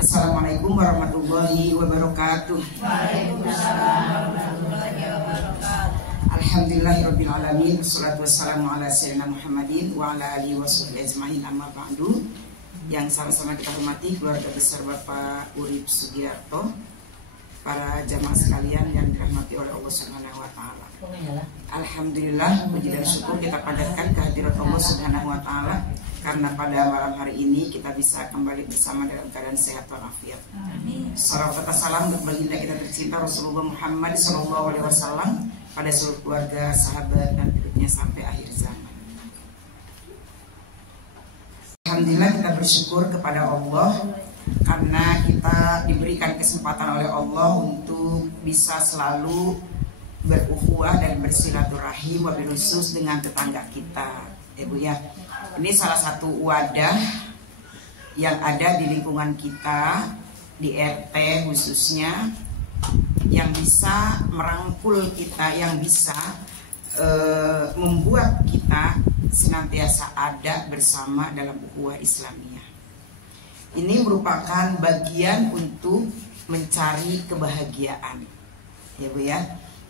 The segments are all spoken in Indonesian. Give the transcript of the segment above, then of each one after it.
Assalamualaikum warahmatullahi wabarakatuh. Waalaikumsalam warahmatullahi wabarakatuh. Alhamdulillahirabbil alamin. Wassalatu wassalamu ala sayyidina Muhammadin wa ala alihi washabbihi ajmain. Amma ba'du. Yang sama-sama kita hormati keluarga besar Bapak Urip Sugiarto, para jamaah sekalian yang dirahmati oleh Allah Subhanahu wa taala. Alhamdulillah, puji dan syukur kita panjatkan kehadirat Allah Subhanahu wa taala karena pada malam hari ini kita bisa kembali bersama dalam keadaan sehat walafiat. Salawat serta salam untuk baginda kita tercinta Rasulullah Muhammad SAW pada seluruh keluarga, sahabat dan hidupnya sampai akhir zaman. Alhamdulillah, kita bersyukur kepada Allah karena kita diberikan kesempatan oleh Allah untuk bisa selalu berukhuwah dan bersilaturahim wabil khusus dengan tetangga kita, Bu ya. Ini salah satu wadah yang ada di lingkungan kita, di RT khususnya, yang bisa merangkul kita, yang bisa membuat kita senantiasa ada bersama dalam ukhuwah Islamiyah. Ini merupakan bagian untuk mencari kebahagiaan, ya Bu ya.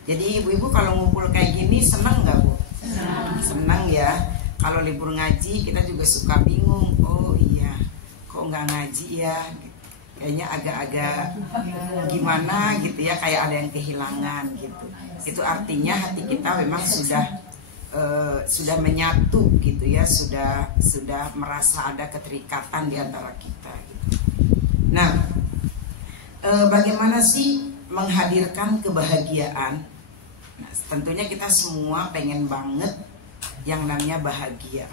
Jadi ibu-ibu kalau ngumpul kayak gini senang nggak Bu? Senang ya. Kalau libur ngaji kita juga suka bingung. Oh iya, kok nggak ngaji ya? Kayaknya agak-agak gimana gitu ya, kayak ada yang kehilangan gitu. Itu artinya hati kita memang sudah menyatu gitu ya, sudah merasa ada keterikatan di antara kita gitu. Nah, bagaimana sih menghadirkan kebahagiaan? Nah, tentunya kita semua pengen banget yang namanya bahagia.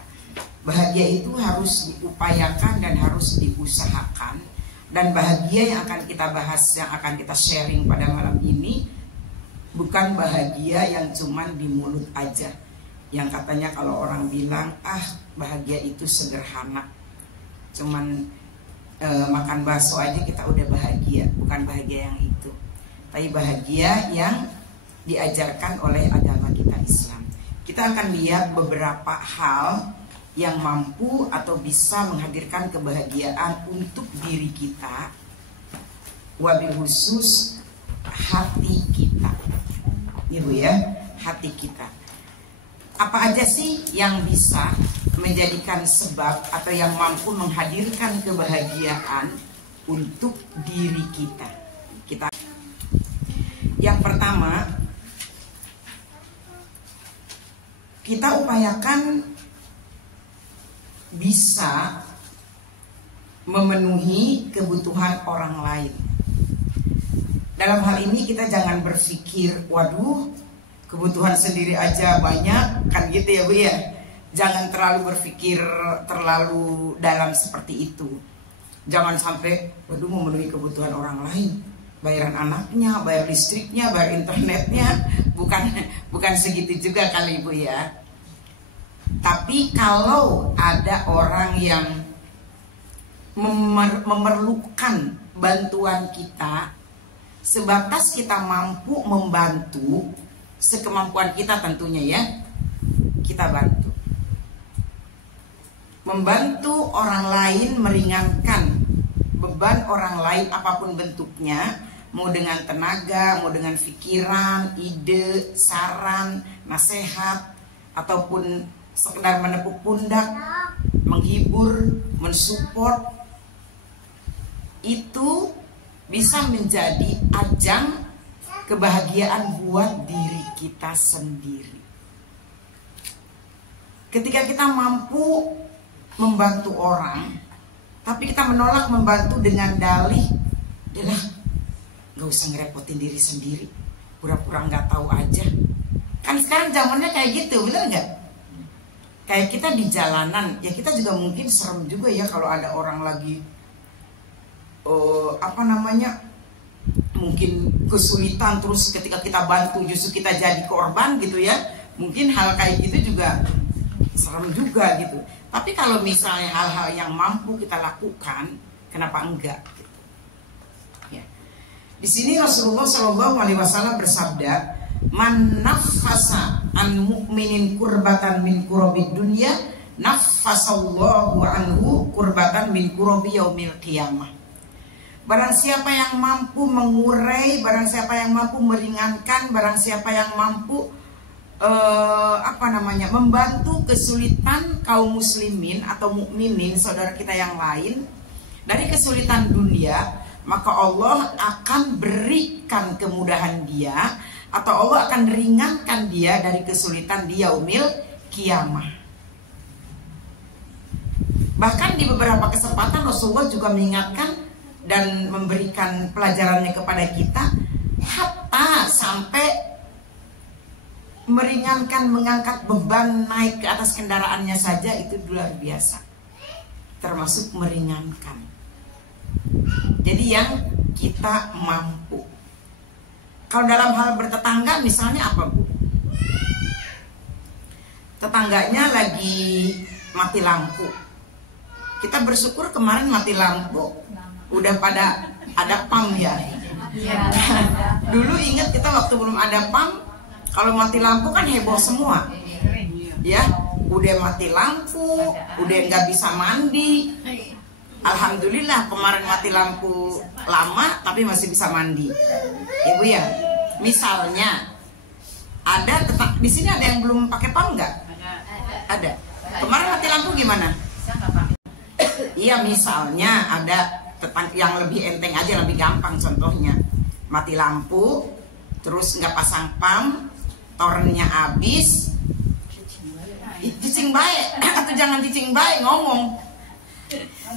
Bahagia itu harus diupayakan dan harus diusahakan. Dan bahagia yang akan kita bahas, yang akan kita sharing pada malam ini, bukan bahagia yang cuman di mulut aja. Yang katanya kalau orang bilang, bahagia itu sederhana, cuman makan bakso aja kita udah bahagia. Bukan bahagia yang itu, tapi bahagia yang diajarkan oleh agama kita Islam. Kita akan lihat beberapa hal yang mampu atau bisa menghadirkan kebahagiaan untuk diri kita, wabil khusus hati kita, Ibu ya, hati kita. Apa aja sih yang bisa menjadikan sebab atau yang mampu menghadirkan kebahagiaan untuk diri kita? Yang pertama, kita upayakan bisa memenuhi kebutuhan orang lain. Dalam hal ini kita jangan berpikir, waduh, kebutuhan sendiri aja banyak, kan gitu ya Bu ya. Jangan terlalu berpikir terlalu dalam seperti itu. Jangan sampai, waduh, memenuhi kebutuhan orang lain, bayaran anaknya, bayar listriknya, bayar internetnya, bukan segitu juga kali Ibu ya. Tapi kalau ada orang yang memerlukan bantuan kita, sebatas kita mampu membantu, sekemampuan kita tentunya ya, kita bantu. Membantu orang lain meringankan beban orang lain apapun bentuknya, mau dengan tenaga, mau dengan pikiran, ide, saran, nasihat, ataupun sekedar menepuk pundak, menghibur, mensupport, itu bisa menjadi ajang kebahagiaan buat diri kita sendiri. Ketika kita mampu membantu orang, tapi kita menolak membantu dengan dalih, "Udah, gak usah ngerepotin diri sendiri, pura-pura gak tahu aja." Kan sekarang zamannya kayak gitu, bener gak? Kayak kita di jalanan, ya kita juga mungkin serem juga ya kalau ada orang lagi mungkin kesulitan, terus ketika kita bantu justru kita jadi korban gitu ya. Mungkin hal kayak gitu juga serem juga gitu. Tapi kalau misalnya hal-hal yang mampu kita lakukan, kenapa enggak gitu. Ya. Di sini Rasulullah SAW bersabda, "Man nafasa an mu'minin kurbatan min kurabid dunya, nafasallahu anhu kurbatan min kurabi yaumil qiyamah." Barang siapa yang mampu mengurai, barang siapa yang mampu meringankan, barang siapa yang mampu membantu kesulitan kaum muslimin atau mukminin saudara kita yang lain dari kesulitan dunia, maka Allah akan berikan kemudahan dia, atau Allah akan ringankan dia dari kesulitan di yaumil kiamah. Bahkan di beberapa kesempatan Rasulullah juga mengingatkan dan memberikan pelajarannya kepada kita, hatta sampai meringankan, mengangkat beban naik ke atas kendaraannya saja itu luar biasa, termasuk meringankan. Jadi yang kita mampu. Kalau dalam hal bertetangga misalnya apa, Bu? Tetangganya lagi mati lampu. Kita bersyukur kemarin mati lampu udah pada ada PAM ya. Dulu ingat kita waktu belum ada PAM, kalau mati lampu kan heboh semua. Ya, udah mati lampu, udah nggak bisa mandi. Alhamdulillah kemarin mati lampu lama tapi masih bisa mandi. Ya Bu ya. Misalnya ada di sini ada yang belum pakai PAM nggak? Ada. Kemarin mati lampu gimana? Iya, misalnya ada yang lebih enteng aja, lebih gampang contohnya. Mati lampu, terus nggak pasang PAM, torrennya habis. Cicing baik atau jangan cicing baik ngomong.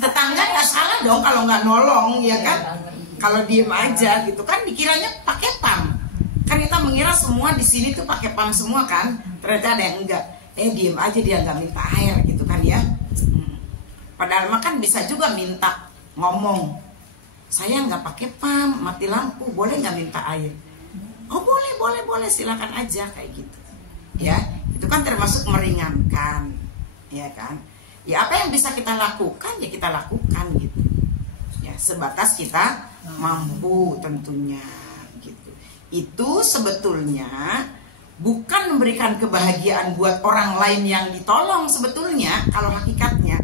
Tetangga nggak salah dong kalau nggak nolong, ya kan? Kalau diem aja gitu kan dikiranya pakai PAM. Kan kita mengira semua di sini tuh pakai PAM semua kan? Ternyata ada yang enggak. Diem aja, dia nggak minta air gitu kan ya. Padahal makan bisa juga minta ngomong, saya nggak pakai PAM, mati lampu, boleh nggak minta air? Oh boleh, silakan aja kayak gitu. Ya, itu kan termasuk meringankan, ya kan? Ya apa yang bisa kita lakukan ya kita lakukan gitu. Ya sebatas kita mampu tentunya gitu. Itu sebetulnya bukan memberikan kebahagiaan buat orang lain yang ditolong sebetulnya kalau hakikatnya.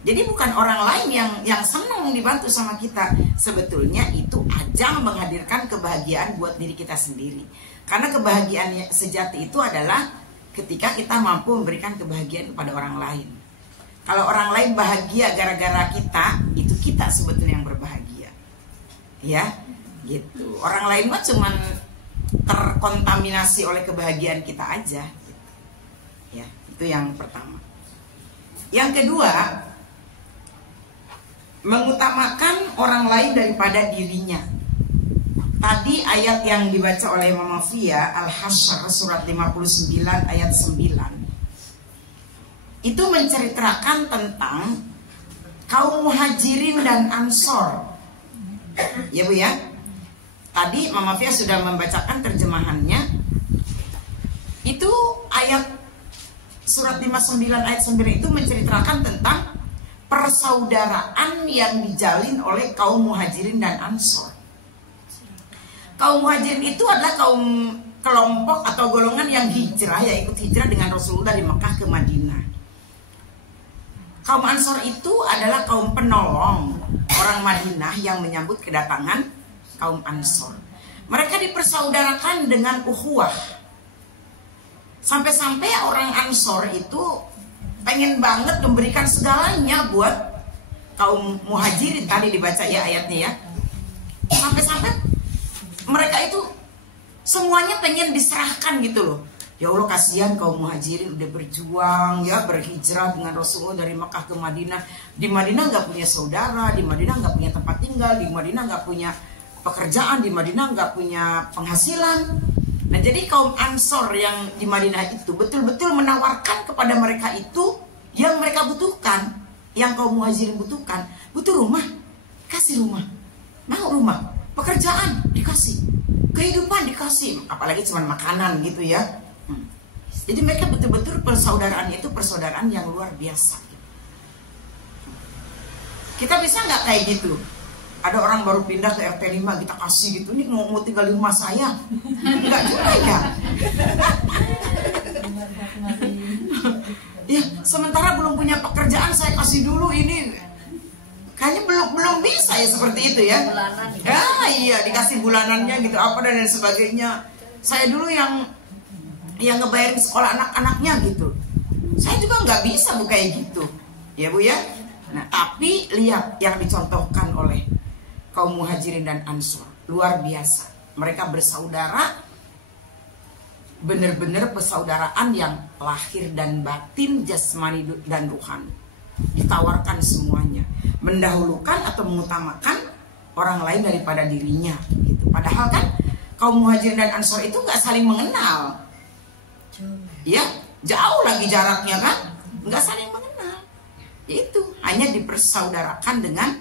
Jadi bukan orang lain yang senang dibantu sama kita. Sebetulnya itu ajang menghadirkan kebahagiaan buat diri kita sendiri. Karena kebahagiaan sejati itu adalah ketika kita mampu memberikan kebahagiaan kepada orang lain. Kalau orang lain bahagia gara-gara kita, itu kita sebetulnya yang berbahagia. Ya, gitu. Orang lain mah cuman terkontaminasi oleh kebahagiaan kita aja. Ya, itu yang pertama. Yang kedua, mengutamakan orang lain daripada dirinya. Tadi ayat yang dibaca oleh Mama Fia, Al-Hasyr surat 59 ayat 9, itu menceritakan tentang kaum muhajirin dan ansor. Ya Bu ya. Tadi Mama Fia sudah membacakan terjemahannya. Itu ayat surat 59 ayat 9 itu menceritakan tentang persaudaraan yang dijalin oleh kaum muhajirin dan ansor. Kaum muhajirin itu adalah kaum kelompok atau golongan yang hijrah, ya ikut hijrah dengan Rasulullah dari Mekah ke Madinah. Kaum ansor itu adalah kaum penolong orang Madinah yang menyambut kedatangan kaum ansor. Mereka dipersaudarakan dengan ukhuwah. Sampai-sampai orang ansor itu pengen banget memberikan segalanya buat kaum muhajirin. Tadi dibaca ya ayatnya ya. Sampai-sampai mereka itu semuanya pengen diserahkan gitu loh. Ya Allah, kasihan kaum muhajirin udah berjuang ya, berhijrah dengan Rasulullah dari Mekah ke Madinah. Di Madinah nggak punya saudara, di Madinah nggak punya tempat tinggal, di Madinah nggak punya pekerjaan, di Madinah nggak punya penghasilan. Nah jadi kaum ansor yang di Madinah itu betul-betul menawarkan kepada mereka itu yang mereka butuhkan, yang kaum muhajirin butuhkan. Butuh rumah, kasih rumah. Mau rumah, pekerjaan dikasih, kehidupan dikasih, apalagi cuma makanan gitu ya. Jadi mereka betul-betul persaudaraan itu persaudaraan yang luar biasa. Kita bisa nggak kayak gitu? Ada orang baru pindah ke RT 5 kita kasih gitu, nih mau tinggal di rumah saya. Enggak juga ya. Ya, sementara belum punya pekerjaan saya kasih dulu ini Kayaknya belum bisa ya seperti itu ya. Iya, dikasih bulanannya gitu apa dan lain sebagainya. Saya dulu yang ngebayarin sekolah anak-anaknya gitu. Saya juga nggak bisa Bu kayak gitu. Ya Bu ya. Nah, tapi lihat yang dicontohkan oleh kaum Muhajirin dan Ansor. Luar biasa. Mereka bersaudara, benar-benar persaudaraan yang lahir dan batin, jasmani dan ruhani. Ditawarkan semuanya, mendahulukan atau mengutamakan orang lain daripada dirinya gitu. Padahal kan kaum Muhajirin dan Ansor itu nggak saling mengenal, ya jauh lagi jaraknya kan, nggak saling mengenal. Itu hanya dipersaudarakan dengan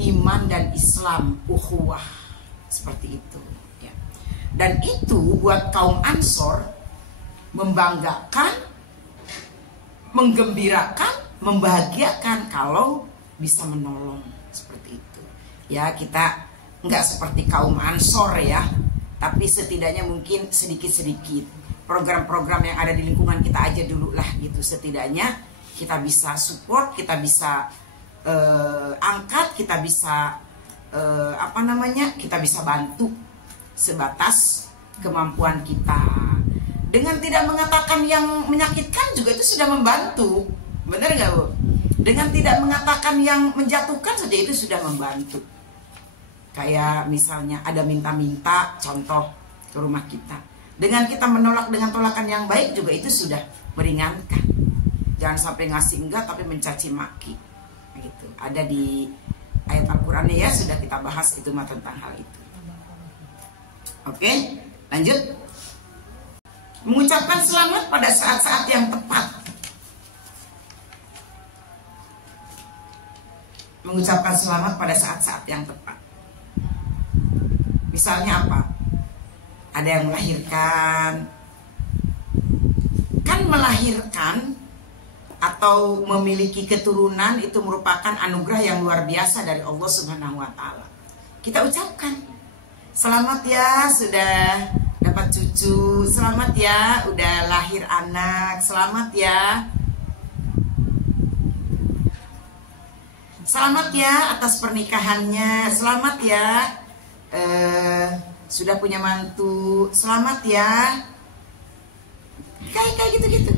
iman dan Islam, ukhuwah seperti itu. Ya. Dan itu buat kaum Ansor membanggakan, menggembirakan, membahagiakan kalau bisa menolong seperti itu. Ya kita nggak seperti kaum Ansor ya, tapi setidaknya mungkin sedikit-sedikit program-program yang ada di lingkungan kita aja dulu lah gitu. Setidaknya kita bisa support, kita bisa angkat, kita bisa kita bisa bantu sebatas kemampuan kita. Dengan tidak mengatakan yang menyakitkan juga itu sudah membantu. Benar nggak Bu? Dengan tidak mengatakan yang menjatuhkan saja itu sudah membantu. Kayak misalnya ada minta-minta, contoh ke rumah kita. Dengan kita menolak dengan tolakan yang baik juga itu sudah meringankan. Jangan sampai ngasih enggak tapi mencaci maki. Gitu. Ada di ayat Al-Qur'annya ya, sudah kita bahas itu mah tentang hal itu. Oke, lanjut. Mengucapkan selamat pada saat-saat yang tepat. Mengucapkan selamat pada saat-saat yang tepat. Misalnya apa? Ada yang melahirkan. Kan melahirkan atau memiliki keturunan itu merupakan anugerah yang luar biasa dari Allah Subhanahu wa taala. Kita ucapkan, selamat ya sudah dapat cucu, selamat ya udah lahir anak, selamat ya. Selamat ya atas pernikahannya, selamat ya sudah punya mantu, selamat ya. Kayak gitu-gitu.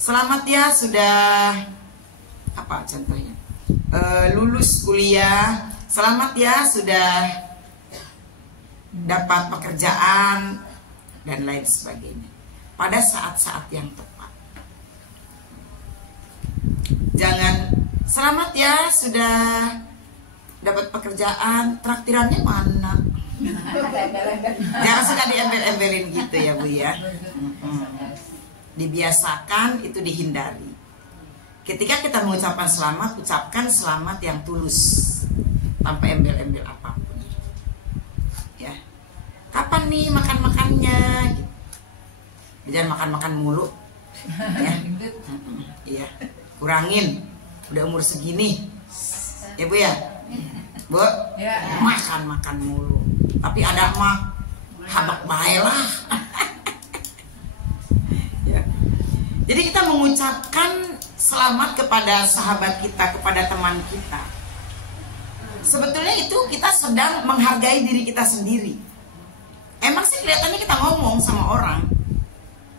Selamat ya sudah apa contohnya lulus kuliah, selamat ya sudah dapat pekerjaan dan lain sebagainya. Pada saat-saat yang tepat. Jangan selamat ya sudah dapat pekerjaan, traktirannya mana? Jangan suka diembel-embelin gitu ya Bu ya. Dibiasakan, itu dihindari. Ketika kita mengucapkan selamat, ucapkan selamat yang tulus tanpa embel-embel apapun. Ya. Kapan nih makan-makannya? Gitu. Jangan makan-makan mulu. Ya. Iya. Kurangin. Udah umur segini. Ya Bu ya? Bu, makan-makan mulu. Tapi ada mah habak baelah. Ya. Jadi kita mengucapkan selamat kepada sahabat kita, kepada teman kita. Sebetulnya itu kita sedang menghargai diri kita sendiri. Emang sih kelihatannya kita ngomong sama orang,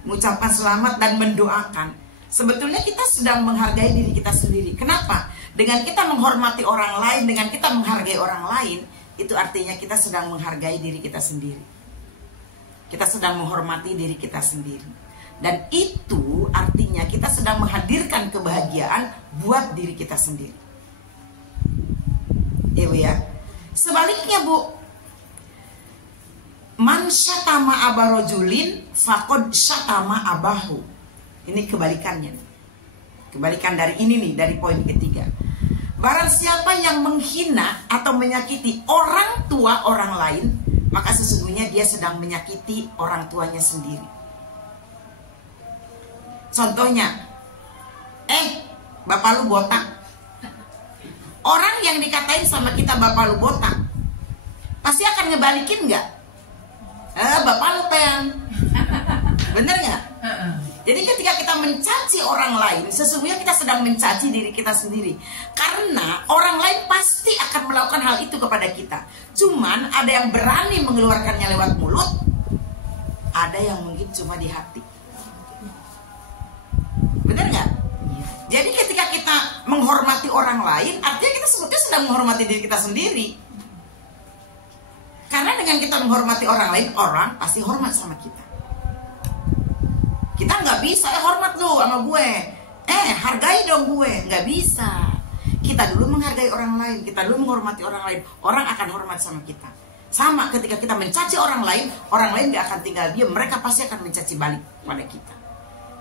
mengucapkan selamat dan mendoakan. Sebetulnya kita sedang menghargai diri kita sendiri. Kenapa? Dengan kita menghormati orang lain, dengan kita menghargai orang lain, itu artinya kita sedang menghargai diri kita sendiri. Kita sedang menghormati diri kita sendiri. Dan itu artinya kita sedang menghadirkan kebahagiaan buat diri kita sendiri. Ya Bu ya. Sebaliknya Bu, man syatama abarojulin faqad syatama abahu. Ini kebalikannya. Kebalikan dari ini nih, dari poin ketiga. Barang siapa yang menghina atau menyakiti orang tua orang lain, maka sesungguhnya dia sedang menyakiti orang tuanya sendiri. Contohnya, bapak lu botak. Orang yang dikatain sama kita bapak lu botak, pasti akan ngebalikin nggak? Bapak lu peyang. Bener nggak? Jadi ketika kita mencaci orang lain, sesungguhnya kita sedang mencaci diri kita sendiri. Karena orang lain pasti akan melakukan hal itu kepada kita. Cuman ada yang berani mengeluarkannya lewat mulut, ada yang mungkin cuma di hati. Benar nggak? Jadi ketika kita menghormati orang lain, artinya kita sebetulnya sedang menghormati diri kita sendiri. Karena dengan kita menghormati orang lain, orang pasti hormat sama kita. Kita nggak bisa, hormat lu sama gue, hargai dong gue, nggak bisa. Kita dulu menghargai orang lain, kita dulu menghormati orang lain, orang akan hormat sama kita. Sama ketika kita mencaci orang lain nggak akan tinggal diam, mereka pasti akan mencaci balik pada kita.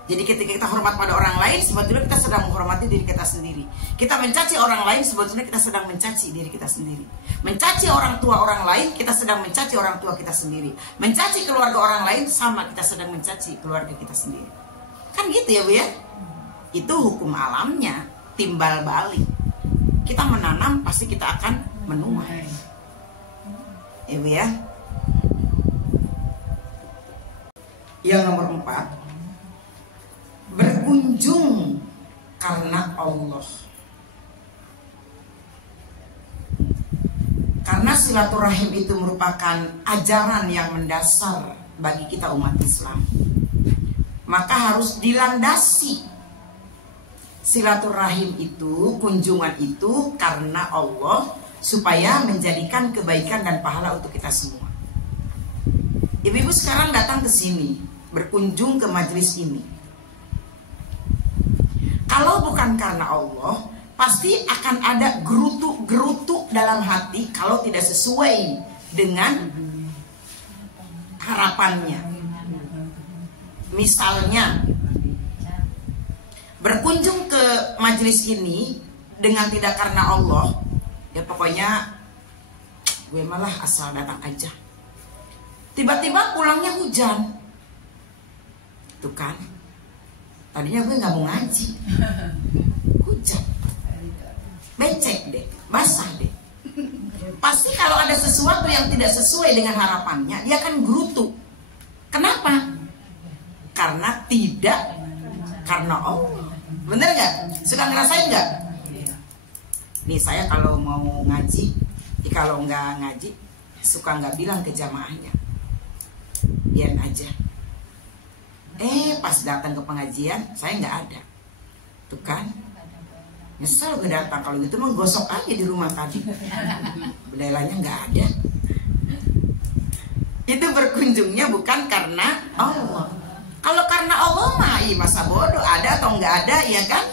Jadi ketika kita hormat pada orang lain, sebetulnya kita sedang menghormati diri kita sendiri. Kita mencaci orang lain, sebetulnya kita sedang mencaci diri kita sendiri. Mencaci orang tua orang lain, kita sedang mencaci orang tua kita sendiri. Mencaci keluarga orang lain, sama kita sedang mencaci keluarga kita sendiri. Kan gitu ya Bu ya? Itu hukum alamnya, timbal balik. Kita menanam, pasti kita akan menuai. Ya Bu ya? Yang nomor 4, berkunjung karena Allah. Karena silaturahim itu merupakan ajaran yang mendasar bagi kita umat Islam, maka harus dilandasi silaturahim itu, kunjungan itu karena Allah, supaya menjadikan kebaikan dan pahala untuk kita semua. Ibu-ibu sekarang datang ke sini, berkunjung ke majelis ini. Kalau bukan karena Allah, pasti akan ada gerutu dalam hati kalau tidak sesuai dengan harapannya. Misalnya, berkunjung ke majelis ini dengan tidak karena Allah, ya pokoknya gue malah asal datang aja. Tiba-tiba pulangnya hujan, tuh kan? Tadinya gue nggak mau ngaji, hujan, becek deh, basah deh. Pasti kalau ada sesuatu yang tidak sesuai dengan harapannya, dia akan gerutu. Kenapa? Karena tidak karena Allah. Bener nggak? Sudah ngerasain nggak? Nih saya kalau mau ngaji, kalau nggak ngaji, suka nggak bilang ke jamaahnya, biar aja. Pas datang ke pengajian saya nggak ada, tuh kan? Nyesel gue datang. Kalau gitu mah gosok aja di rumah tadi, bedelanya nggak ada. Itu berkunjungnya bukan karena Allah. Kalau karena Allah mah masa bodoh, ada atau nggak ada, ya kan?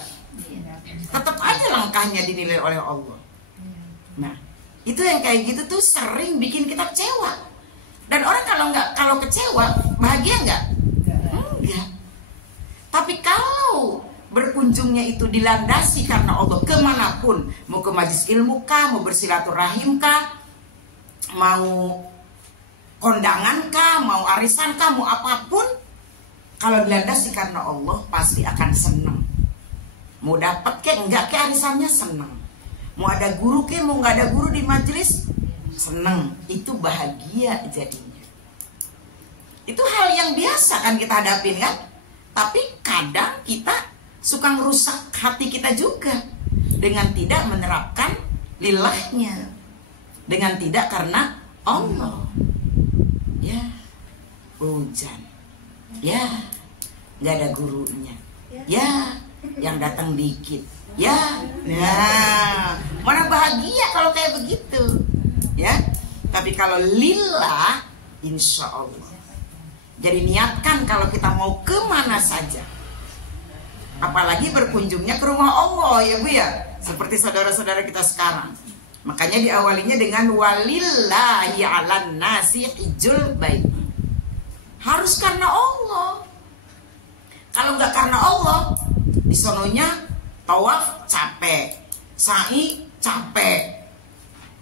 Tetap aja langkahnya dinilai oleh Allah. Nah, itu yang kayak gitu tuh sering bikin kita kecewa. Dan orang kalau kecewa bahagia nggak? Enggak. Tapi kalau berkunjungnya itu dilandasi karena Allah, kemanapun, mau ke majelis ilmu kah, mau bersilaturahim kah, mau kondangan kah, mau arisan kah, mau apapun, kalau dilandasi karena Allah pasti akan senang. Mau dapat kek enggak kek arisannya, senang. Mau ada guru kek, mau nggak ada guru di majelis, senang. Itu bahagia jadinya. Itu hal yang biasa kan kita hadapin kan. Tapi kadang kita suka merusak hati kita juga dengan tidak menerapkan lillahnya, dengan tidak karena Allah. Ya, hujan. Ya, nggak ada gurunya. Ya, yang datang dikit. Ya, nah, mana bahagia kalau kayak begitu. Ya, tapi kalau lillah, insya Allah. Jadi niatkan kalau kita mau kemana saja, apalagi berkunjungnya ke rumah Allah ya Bu ya, seperti saudara-saudara kita sekarang. Makanya diawalinya dengan walillahi 'alan nasi hijjul bait. Harus karena Allah. Kalau nggak karena Allah, di sononya tawaf capek, sa'i capek,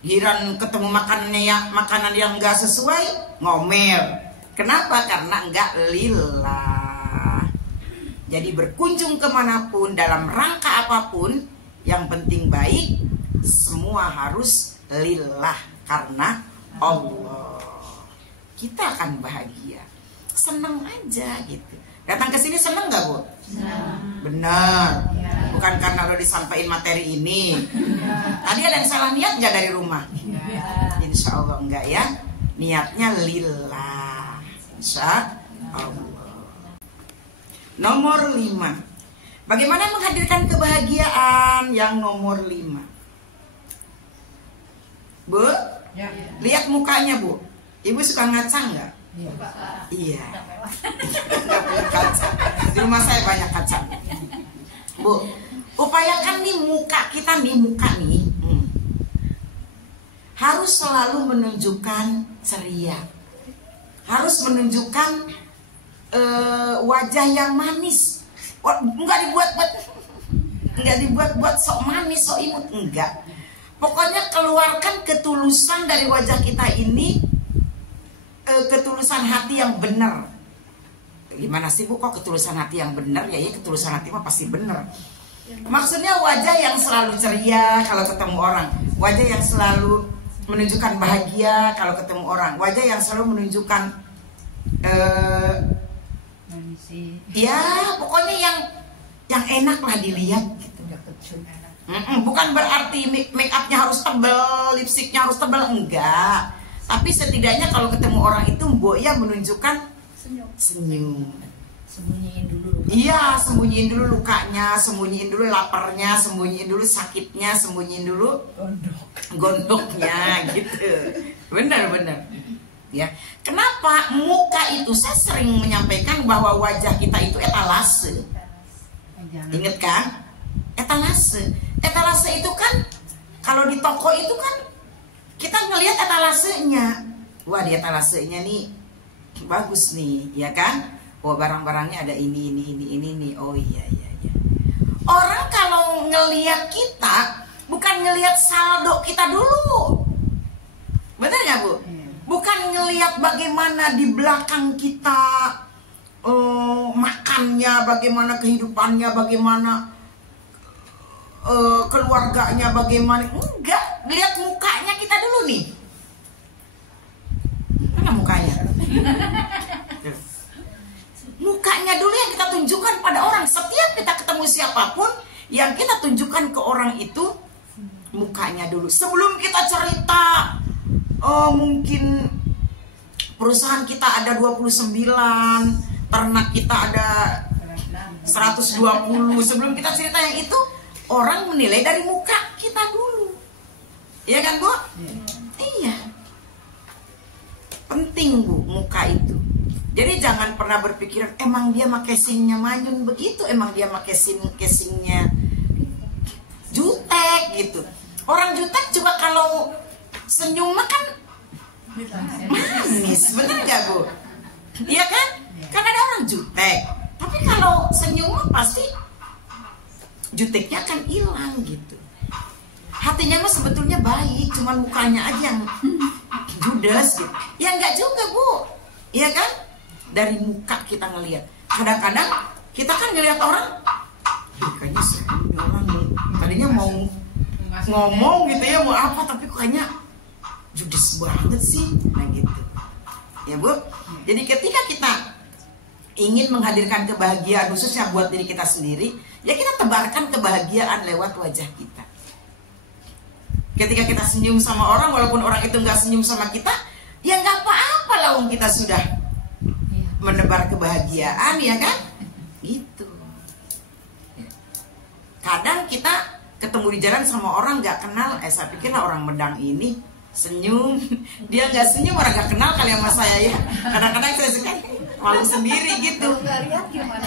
giran ketemu makanan yang nggak sesuai ngomel. Kenapa? Karena enggak lillah. Jadi berkunjung kemanapun, dalam rangka apapun, yang penting baik, semua harus lillah karena Allah. Kita akan bahagia, senang aja gitu. Datang ke sini seneng nggak Bu? Senang. Benar. Ya. Bukan karena udah disampaikan materi ini. Tadi ada yang salah niat nggak dari rumah? Ya. Insya Allah enggak ya. Niatnya lillah. Insya Allah. Nomor 5. Bagaimana menghadirkan kebahagiaan yang nomor 5? Bu, Ya. lihat mukanya Bu. Ibu suka ngaca nggak? Iya. Iya. Nggak punya kaca. Di rumah saya banyak kaca. Bu, upayakan nih muka kita nih, harus selalu menunjukkan ceria. Harus menunjukkan wajah yang manis. Enggak dibuat sok manis, sok imut, enggak. Pokoknya keluarkan ketulusan dari wajah kita ini, ketulusan hati yang benar. Gimana sih Bu, kok ketulusan hati yang benar? Ya ketulusan hati mah pasti benar. Maksudnya wajah yang selalu ceria kalau ketemu orang, wajah yang selalu menunjukkan bahagia kalau ketemu orang, wajah yang selalu menunjukkan ya pokoknya yang enak lah dilihat gitu. Bukan berarti make upnya harus tebal, lipstiknya harus tebal, enggak. Tapi setidaknya kalau ketemu orang itu Mbok ya menunjukkan senyum. Sembunyiin dulu. Iya, sembunyiin dulu lukanya, sembunyiin dulu laparnya, sembunyiin dulu sakitnya, sembunyiin dulu gondoknya gitu. Benar. Ya. Kenapa muka itu saya sering menyampaikan bahwa wajah kita itu etalase. Ingat kan? Etalase. Etalase itu kan kalau di toko itu kan kita ngelihat etalasenya. Wah, di etalasenya nih bagus nih, ya kan? Oh, barang-barangnya ada ini nih. Oh iya. Orang kalau ngelihat kita bukan ngelihat saldo kita dulu. Benar nggak Bu? Bukan ngelihat bagaimana di belakang kita makannya, bagaimana kehidupannya, bagaimana keluarganya, bagaimana. Enggak, lihat mukanya kita dulu nih. Mana mukanya? Mukanya dulu yang kita tunjukkan pada orang. Setiap kita ketemu siapapun, yang kita tunjukkan ke orang itu mukanya dulu. Sebelum kita cerita, mungkin perusahaan kita ada 29, ternak kita ada 120. Sebelum kita cerita yang itu, orang menilai dari muka kita dulu. Iya kan Bu? Iya. Penting Bu, muka itu. Jadi jangan pernah berpikiran emang dia make casingnya manyun begitu, emang dia make casingnya jutek gitu. Orang jutek juga kalau senyum kan manis, bener gak Bu? Iya kan? Kan ada orang jutek, tapi kalau senyum pasti juteknya akan hilang gitu. Hatinya mah sebetulnya baik, cuman mukanya aja yang judes gitu. Ya enggak juga Bu, iya kan? Dari muka kita ngelihat. Kadang-kadang kita kan ngelihat orang, kayaknya ini orang tadinya mau ngomong gitu ya, mau apa, tapi kayaknya judes banget sih, nah gitu. Ya Bu. Jadi ketika kita ingin menghadirkan kebahagiaan khususnya buat diri kita sendiri, ya kita tebarkan kebahagiaan lewat wajah kita. Ketika kita senyum sama orang, walaupun orang itu nggak senyum sama kita, ya nggak apa-apa lah, wong kita sudah menebar kebahagiaan, ya kan? Gitu. Kadang kita ketemu di jalan sama orang nggak kenal, saya pikir lah orang Medang ini senyum, dia nggak senyum, orang nggak kenal kali sama saya ya. Kadang-kadang saya suka malu sendiri gitu. Kalau nggak lihat gimana?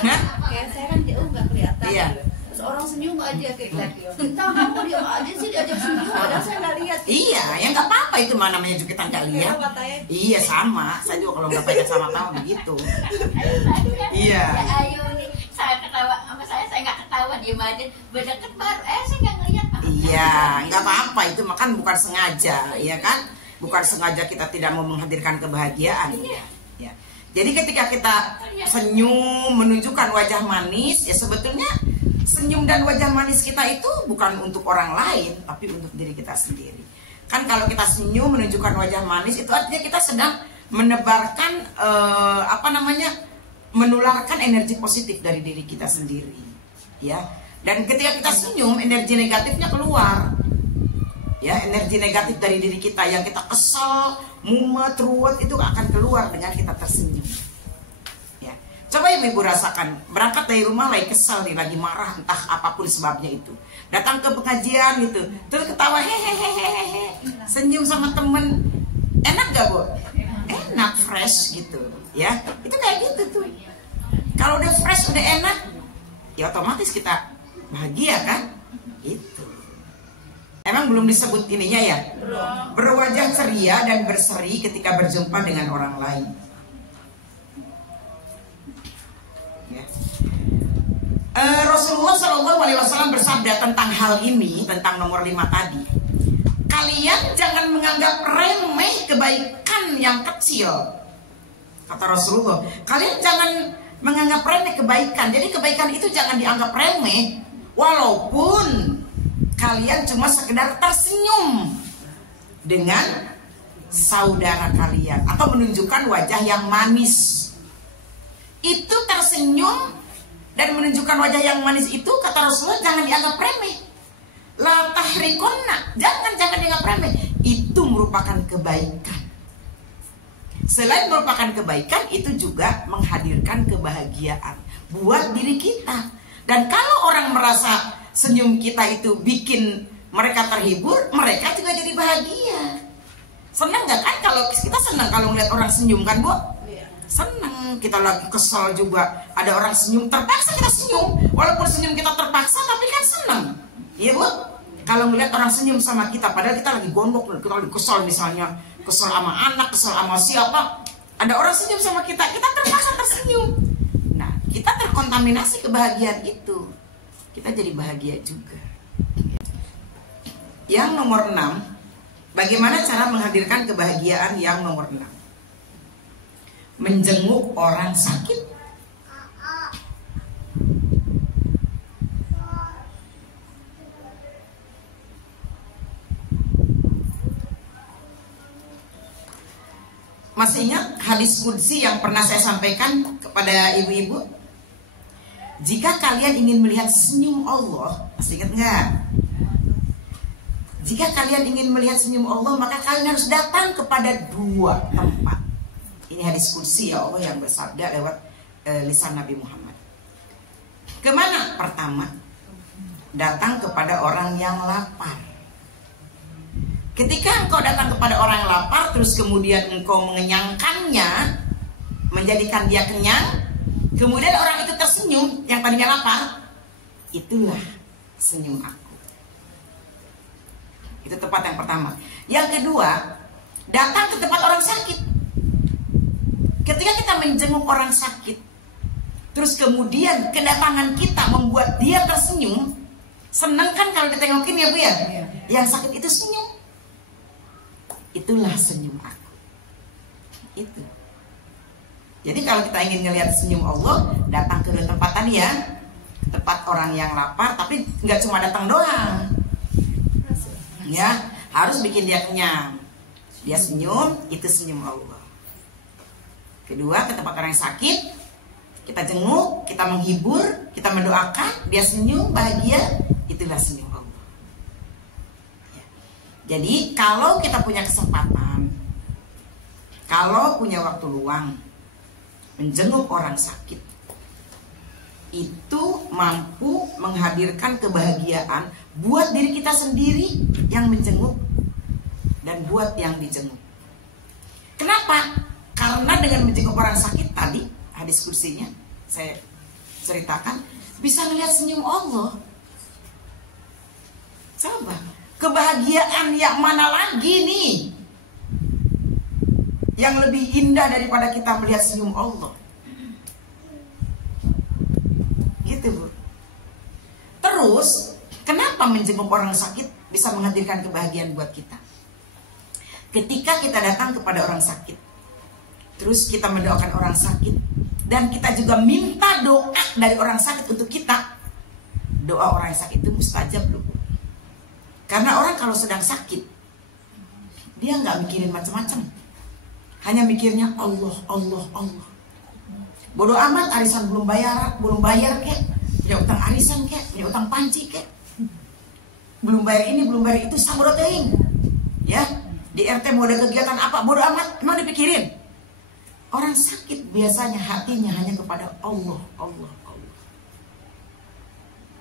Kayak saya kan jauh nggak kelihatan. Iya. Terus orang senyum aja kayak entah kamu diam aja sih diajak senyum, padahal saya nggak lihat. Iya, ya nggak apa-apa itu, mana namanya juga kita nggak lihat. Iya sama, saya juga kalau nggak pakai sama-sama begitu. Iya. Ayo nih, saya ketawa sama saya nggak ketawa, diem aja. Berdekat baru, saya nggak ngeliat. Iya, nggak apa-apa itu makan bukan sengaja, ya kan? Bukan sengaja kita tidak mau menghadirkan kebahagiaan. Ya. Jadi ketika kita senyum menunjukkan wajah manis, ya sebetulnya senyum dan wajah manis kita itu bukan untuk orang lain, tapi untuk diri kita sendiri. Kan kalau kita senyum menunjukkan wajah manis, itu artinya kita sedang menebarkan menularkan energi positif dari diri kita sendiri, ya. Dan ketika kita senyum, energi negatifnya keluar, ya. Energi negatif dari diri kita yang kita kesal, mumet, ruwet itu akan keluar dengan kita tersenyum, ya. Coba ibu rasakan, berangkat dari rumah lagi kesal nih, lagi marah, entah apapun sebabnya itu, datang ke pengajian gitu, terus ketawa hehehe, senyum sama temen, enak gak Bu? Enak, fresh gitu, ya. Itu kayak gitu tuh. Kalau udah fresh, udah enak, ya otomatis kita bahagia kan? Itu. Emang belum disebut ininya ya? Berwajah ceria dan berseri ketika berjumpa dengan orang lain. Ya. Rasulullah SAW bersabda tentang hal ini, tentang nomor 5 tadi. Kalian jangan menganggap remeh kebaikan yang kecil. Kata Rasulullah, kalian jangan menganggap remeh kebaikan. Jadi kebaikan itu jangan dianggap remeh, walaupun kalian cuma sekedar tersenyum dengan saudara kalian atau menunjukkan wajah yang manis. Itu tersenyum dan menunjukkan wajah yang manis itu, kata Rasulullah, jangan dianggap remeh. La tahrikonna, jangan dianggap remeh. Itu merupakan kebaikan. Selain merupakan kebaikan, itu juga menghadirkan kebahagiaan buat diri kita. Dan kalau orang merasa senyum kita itu bikin mereka terhibur, mereka juga jadi bahagia. Senang gak kan? Kalau kita senang kalau ngeliat orang senyum kan Bu? Senang. Kita lagi kesal juga, ada orang senyum, terpaksa kita senyum. Walaupun senyum kita terpaksa, tapi kan senang. Iya Bu? Kalau ngeliat orang senyum sama kita, padahal kita lagi gondok, kita lagi kesal misalnya, kesal sama anak, kesal sama siapa, ada orang senyum sama kita, kita terpaksa tersenyum. Nah, kita terkontaminasi kebahagiaan itu, kita jadi bahagia juga. Yang nomor 6, bagaimana cara menghadirkan kebahagiaan yang nomor 6? Menjenguk orang sakit. Masih ingat hadis qudsi yang pernah saya sampaikan kepada ibu-ibu? Jika kalian ingin melihat senyum Allah, masih ingat nggak? Jika kalian ingin melihat senyum Allah, maka kalian harus datang kepada 2 tempat. Ini hadis qudsi ya Allah yang bersabda lewat lisan Nabi Muhammad. Kemana? Pertama, datang kepada orang yang lapar. Ketika engkau datang kepada orang yang lapar, terus kemudian engkau mengenyangkannya, menjadikan dia kenyang, kemudian orang itu tersenyum, yang tadinya lapar, itulah senyum aku. Itu tempat yang pertama. Yang kedua, datang ke tempat orang sakit. Ketika kita menjenguk orang sakit, terus kemudian kedatangan kita membuat dia tersenyum, senang kan kalau ditengokin ya Bu ya? Yang sakit itu senyum. Itulah senyum aku. Itu. Jadi kalau kita ingin ngelihat senyum Allah, datang ke tempat tadi ya, tempat orang yang lapar, tapi nggak cuma datang doang, ya, harus bikin dia kenyang. Dia senyum, itu senyum Allah. Kedua, ke tempat orang yang sakit, kita jenguk, kita menghibur, kita mendoakan, dia senyum, bahagia, itulah senyum Allah. Jadi kalau kita punya kesempatan, kalau punya waktu luang, menjenguk orang sakit, itu mampu menghadirkan kebahagiaan buat diri kita sendiri yang menjenguk dan buat yang dijenguk. Kenapa? Karena dengan menjenguk orang sakit tadi, hadis kursinya saya ceritakan, bisa melihat senyum Allah. Coba, kebahagiaan yang mana lagi nih yang lebih indah daripada kita melihat senyum Allah? Gitu Bu. Terus kenapa menjenguk orang sakit bisa menghadirkan kebahagiaan buat kita? Ketika kita datang kepada orang sakit, terus kita mendoakan orang sakit, dan kita juga minta doa dari orang sakit untuk kita, doa orang yang sakit itu mustajab loh. Karena orang kalau sedang sakit, dia nggak mikirin macam-macam, hanya mikirnya Allah, Allah, Allah. Bodoh amat arisan belum bayar kek, punya utang arisan kek, punya utang panci kek, belum bayar ini, belum bayar itu, sabodo teuing. Ya, di RT mau ada kegiatan apa, bodoh amat, emang dipikirin. Orang sakit biasanya hatinya hanya kepada Allah.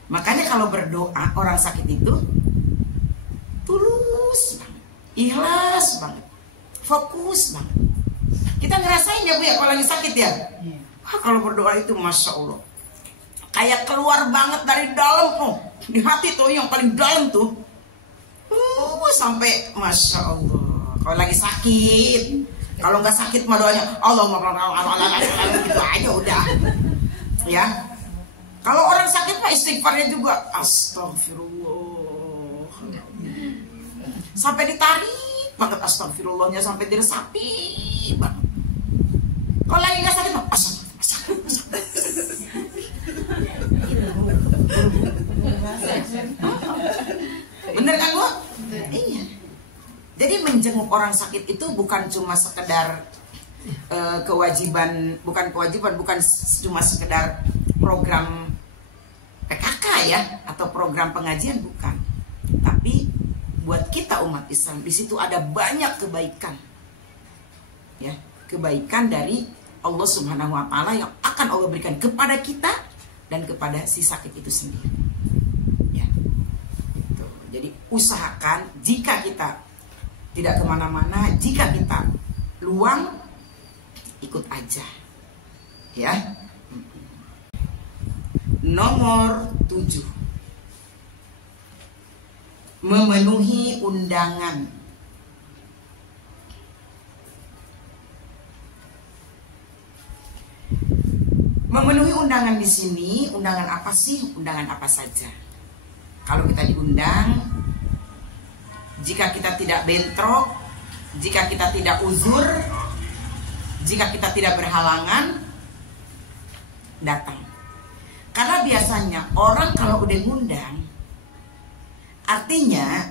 Makanya kalau berdoa orang sakit itu tulus banget, ikhlas banget, fokus banget. Kita ngerasain ya Bu ya kalau lagi sakit ya. Wah, kalau berdoa itu Masya Allah, kayak keluar banget dari dalam tuh, di hati tuh yang paling dalam tuh. Sampai Masya Allah. Kalau lagi sakit, kalau nggak sakit mah doanya Allah gitu aja udah. Ya. Kalau orang sakit mah istighfarnya juga astagfirullah. Sampai ditarik banget astagfirullahnya, sampai diresapi banget. Kalau lagi nggak sakit mah bener kan Bu? Iya. Jadi menjenguk orang sakit itu bukan cuma sekedar bukan cuma sekedar program PKK ya atau program pengajian, bukan. Tapi buat kita umat Islam di situ ada banyak kebaikan. Ya, kebaikan dari Allah Subhanahu wa taala yang akan Allah berikan kepada kita dan kepada si sakit itu sendiri. Ya. Gitu. Jadi usahakan jika kita tidak kemana-mana, jika kita luang, ikut aja. Ya. Nomor 7, memenuhi undangan. Memenuhi undangan di sini, undangan apa sih? Undangan apa saja. Kalau kita diundang, jika kita tidak bentrok, jika kita tidak uzur, jika kita tidak berhalangan, datang. Karena biasanya orang kalau udah ngundang, artinya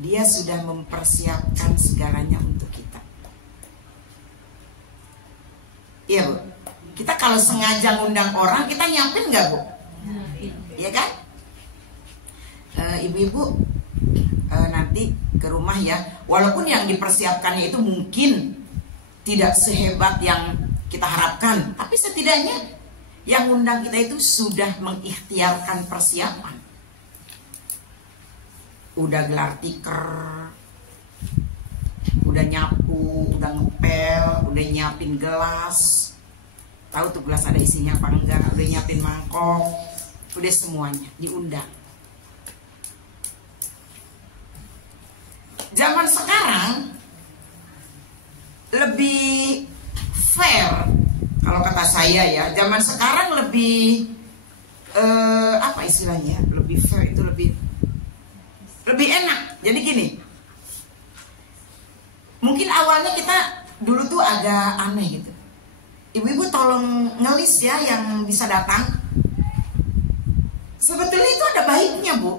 dia sudah mempersiapkan segalanya untuk kita. Iya Bu. Kita kalau sengaja ngundang orang, kita nyiapin nggak Bu? Iya kan? Ibu-ibu nanti ke rumah ya. Walaupun yang dipersiapkannya itu mungkin tidak sehebat yang kita harapkan, tapi setidaknya yang undang kita itu sudah mengikhtiarkan persiapan. Udah gelar tikar, udah nyapu, udah ngepel, udah nyiapin gelas. Tahu tuh gelas ada isinya apa enggak, udah nyiapin mangkok, udah semuanya diundang. Zaman sekarang lebih fair. Kalau kata saya ya, zaman sekarang lebih apa istilahnya? Lebih fair itu lebih enak. Jadi gini, mungkin awalnya kita dulu tuh agak aneh gitu. Ibu-ibu tolong ngelis ya yang bisa datang. Sebetulnya itu ada baiknya Bu,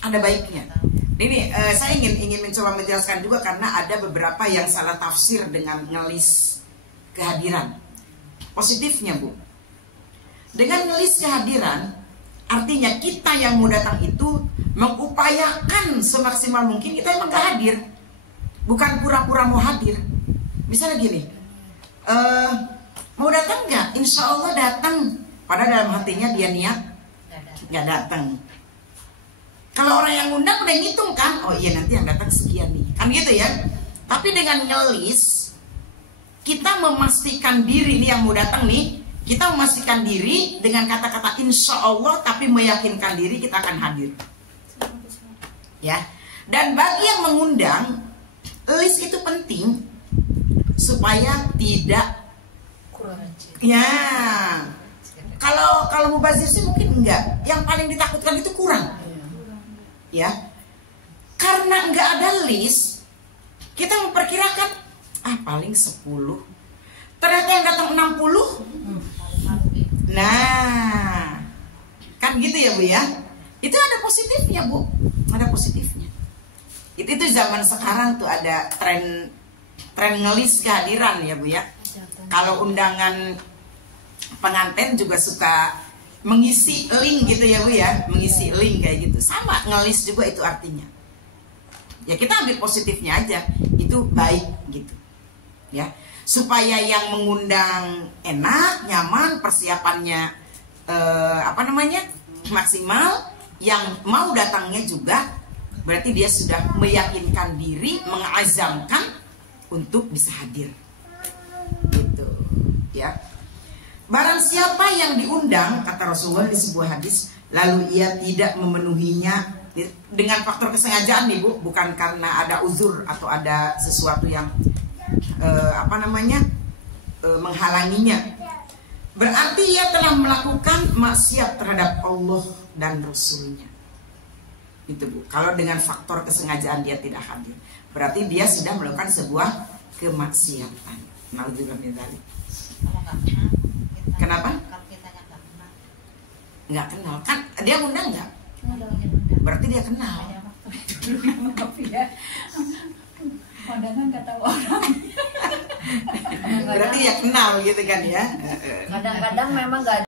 ada baiknya. Ini saya ingin mencoba menjelaskan juga karena ada beberapa yang salah tafsir dengan ngelis kehadiran. Positifnya Bu, dengan ngelis kehadiran artinya kita yang mau datang itu mengupayakan semaksimal mungkin kita emang gak hadir, bukan pura-pura mau hadir. Misalnya gini, mau datang nggak? Insya Allah datang. Padahal dalam hatinya dia niat nggak datang. Kalau orang yang ngundang udah ngitung kan, oh iya nanti yang datang sekian nih, kan gitu ya. Tapi dengan ngelis, kita memastikan diri nih yang mau datang nih, kita memastikan diri dengan kata-kata insya Allah, tapi meyakinkan diri kita akan hadir. Ya. Dan bagi yang mengundang, list itu penting supaya tidak ya. Kalau mubazir sih mungkin enggak. Yang paling ditakutkan itu kurang. Ya. Karena enggak ada list, kita memperkirakan paling 10. Ternyata yang datang 60. Nah, kan gitu ya Bu ya. Itu ada positifnya Bu, ada positifnya. Itu zaman sekarang tuh ada tren ngelis kehadiran ya Bu ya. Kalau undangan pengantin juga suka mengisi link gitu ya Bu ya, mengisi link kayak gitu. Sama ngelis juga itu artinya. Ya kita ambil positifnya aja, itu baik gitu. Ya, supaya yang mengundang enak, nyaman, persiapannya maksimal, yang mau datangnya juga berarti dia sudah meyakinkan diri, mengazamkan untuk bisa hadir. Gitu, ya. Barang siapa yang diundang, kata Rasulullah di sebuah hadis, lalu ia tidak memenuhinya dengan faktor kesengajaan nih Bu, bukan karena ada uzur atau ada sesuatu yang menghalanginya, berarti ia telah melakukan maksiat terhadap Allah dan Rasulnya. Itu Bu, kalau dengan faktor kesengajaan dia tidak hadir, berarti dia sudah melakukan sebuah kemaksiatan. Naudzubillah min dzalik. Kenapa? Nggak kenal kan? Dia undang nggak? Berarti dia kenal. Pandangan kata orang. Berarti dia kenal gitu kan ya? Kadang-kadang memang nggak.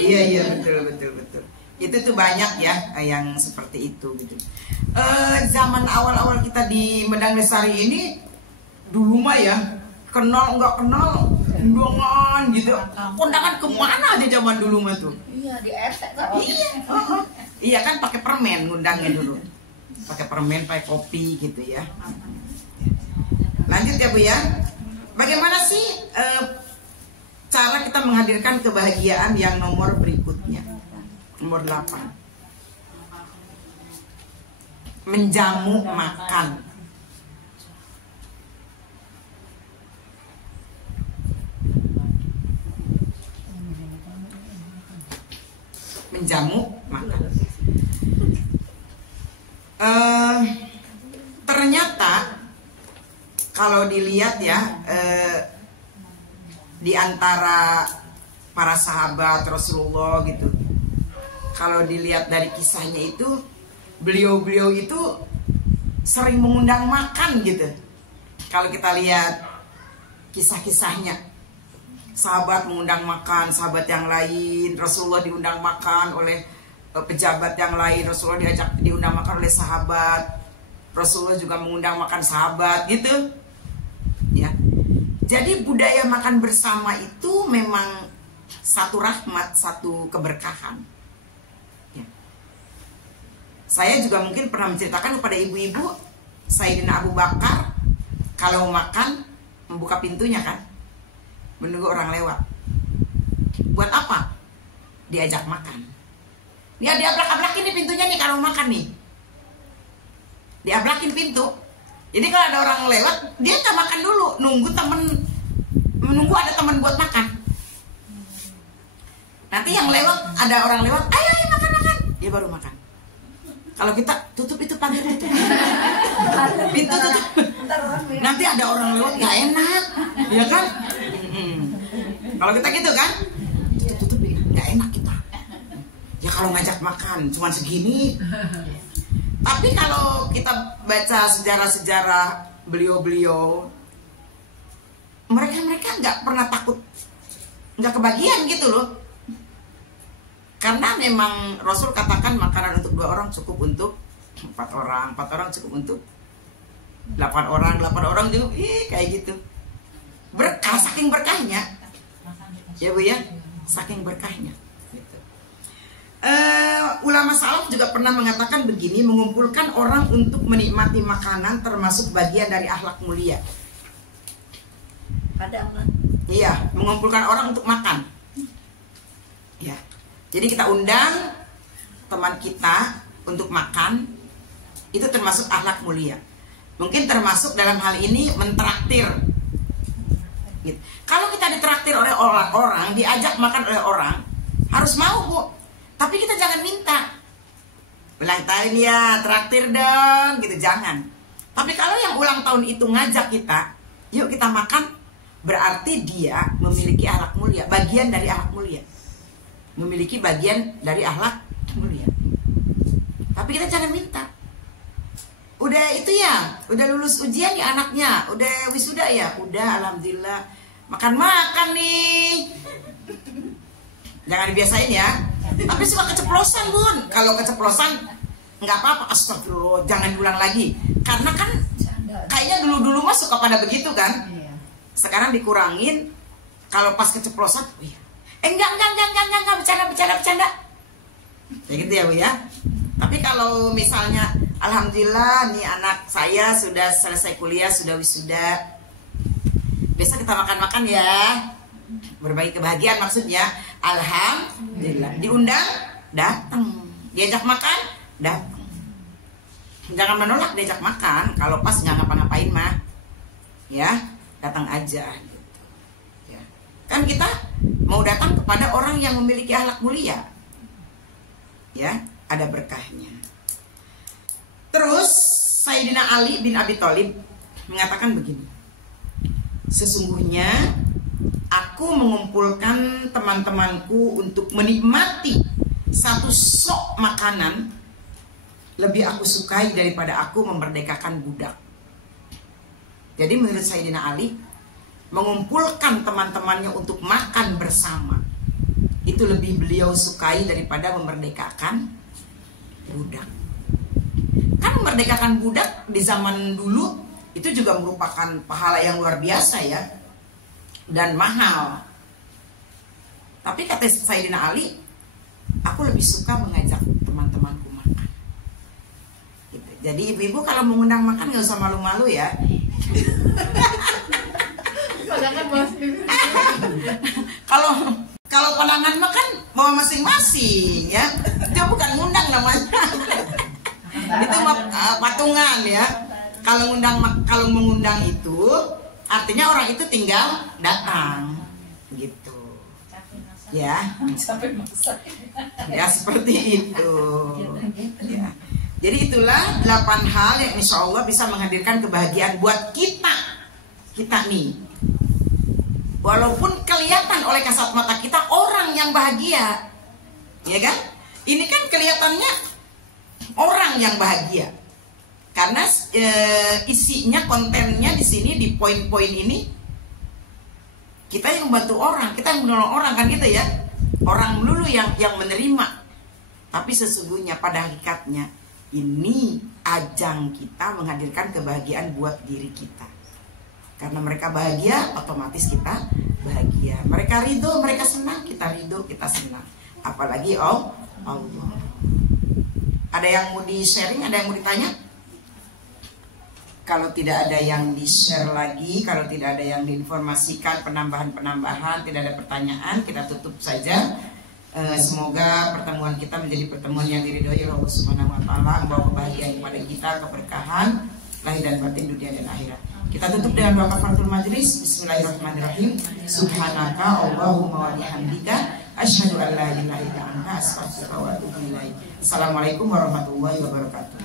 Iya betul. Itu tuh banyak ya yang seperti itu gitu. Zaman awal-awal kita di Medang Lesari ini dulu mah ya, kenal nggak kenal undangan gitu. Undangan kemana aja zaman dulu mah tuh? Iya di RT. Iya kan pakai permen ngundangnya dulu. Pakai permen, pakai kopi gitu ya. Lanjut ya Bu ya. Bagaimana sih cara kita menghadirkan kebahagiaan yang nomor berikutnya? Nomor 8. Menjamu makan. Menjamu makan. Ternyata kalau dilihat ya, di antara para sahabat Rasulullah gitu, kalau dilihat dari kisahnya itu, beliau-beliau itu sering mengundang makan gitu. Kalau kita lihat kisah-kisahnya, sahabat mengundang makan sahabat yang lain, Rasulullah diundang makan oleh pejabat yang lain, Rasulullah diundang makan oleh sahabat, Rasulullah juga mengundang makan sahabat gitu ya. Jadi budaya makan bersama itu memang satu rahmat, satu keberkahan ya. Saya juga mungkin pernah menceritakan kepada ibu-ibu, Sayyidina Abu Bakar kalau makan membuka pintunya kan, menunggu orang lewat. Buat apa? Diajak makan. Dia diablak-ablakin nih pintunya nih kalau makan nih. Diablakin pintu. Jadi kalau ada orang lewat, dia nggak makan dulu, menunggu ada teman buat makan. Nanti yang lewat, ada orang lewat, ayo makan, dia baru makan. Kalau kita tutup itu pagar tutup, pintu tutup. Nanti ada orang lewat nggak enak, ya kan? Kalau kita gitu kan, tutup nggak enak kita. Ya kalau ngajak makan cuma segini. Tapi kalau kita baca sejarah-sejarah beliau-beliau, mereka nggak pernah takut, nggak kebagian gitu loh. Karena memang Rasul katakan makanan untuk 2 orang cukup untuk 4 orang, 4 orang cukup untuk 8 orang, 8 orang juga, kayak gitu. Berkah, saking berkahnya, ya Bu ya, saking berkahnya. Ulama salaf juga pernah mengatakan begini, mengumpulkan orang untuk menikmati makanan termasuk bagian dari akhlak mulia. Ada apa? Iya, mengumpulkan orang untuk makan. Ya, jadi kita undang teman kita untuk makan, itu termasuk akhlak mulia. Mungkin termasuk dalam hal ini mentraktir. Gitu. Kalau kita ditraktir oleh orang, diajak makan oleh orang, harus mau Bu. Tapi kita jangan minta, ulang tahun ya, traktir dong, gitu, jangan. Tapi kalau yang ulang tahun itu ngajak kita, yuk kita makan, berarti dia memiliki akhlak mulia, bagian dari akhlak mulia. Memiliki bagian dari akhlak mulia. Tapi kita jangan minta. Udah itu ya, udah lulus ujian ya anaknya, udah wisuda ya, udah alhamdulillah. makan nih. Jangan dibiasain ya. Tapi suka keceplosan Bun. Kalau keceplosan nggak apa-apa, astagfirullah, jangan diulang lagi. Karena kan kayaknya dulu-dulu mah suka pada begitu kan. Sekarang dikurangin. Kalau pas keceplosan, enggak, bercanda. Ya gitu ya Bu ya. Tapi kalau misalnya alhamdulillah nih anak saya sudah selesai kuliah, sudah wisuda, besok kita makan-makan ya, berbagi kebahagiaan maksudnya. Alhamdulillah. Diundang, datang. Diajak makan, datang. Jangan menolak diajak makan. Kalau pas nggak ngapa-ngapain mah, ya datang aja. Gitu. Ya. Kan kita mau datang kepada orang yang memiliki akhlak mulia, ya ada berkahnya. Terus Sayyidina Ali bin Abi Thalib mengatakan begini, sesungguhnya aku mengumpulkan teman-temanku untuk menikmati satu sok makanan lebih aku sukai daripada aku memerdekakan budak. Jadi menurut Sayyidina Ali, mengumpulkan teman-temannya untuk makan bersama itu lebih beliau sukai daripada memerdekakan budak. Kan memerdekakan budak di zaman dulu itu juga merupakan pahala yang luar biasa ya, dan mahal. Tapi kata Sayyidina Ali, aku lebih suka mengajak teman-temanku makan. Gitu. Jadi ibu-ibu kalau mengundang makan gak usah malu-malu ya. Kalau pandangan makan bawa masing-masing ya, itu bukan ngundang namanya. Itu patungan ya. Kalau mengundang itu artinya orang itu tinggal datang gitu ya. Ya seperti itu ya. Jadi itulah 8 hal yang insya Allah bisa menghadirkan kebahagiaan buat kita nih. Walaupun kelihatan oleh kasat mata kita orang yang bahagia, ya kan? Ini kan kelihatannya orang yang bahagia, karena isinya, kontennya di sini di poin-poin ini kita yang membantu orang, kita yang menolong orang kan gitu ya. Orang melulu yang menerima, tapi sesungguhnya pada hakikatnya ini ajang kita menghadirkan kebahagiaan buat diri kita. Karena mereka bahagia, otomatis kita bahagia. Mereka ridho, mereka senang, kita ridho, kita senang. Apalagi Allah. Ada yang mau di-sharing, ada yang mau ditanya? Kalau tidak ada yang di-share lagi, kalau tidak ada yang diinformasikan, penambahan-penambahan, tidak ada pertanyaan, kita tutup saja. Semoga pertemuan kita menjadi pertemuan yang diridhoi Allah Subhanahu wa taala, membawa kebahagiaan kepada kita, keberkahan lahir dan batin, dunia dan akhirat. Kita tutup dengan kafaratul majlis. Bismillahirrahmanirrahim. Subhanaka Allahumma wa bihamdika asyhadu an la ilaha illa anta astaghfiruka wa atubu ilaik. Assalamualaikum warahmatullahi wabarakatuh.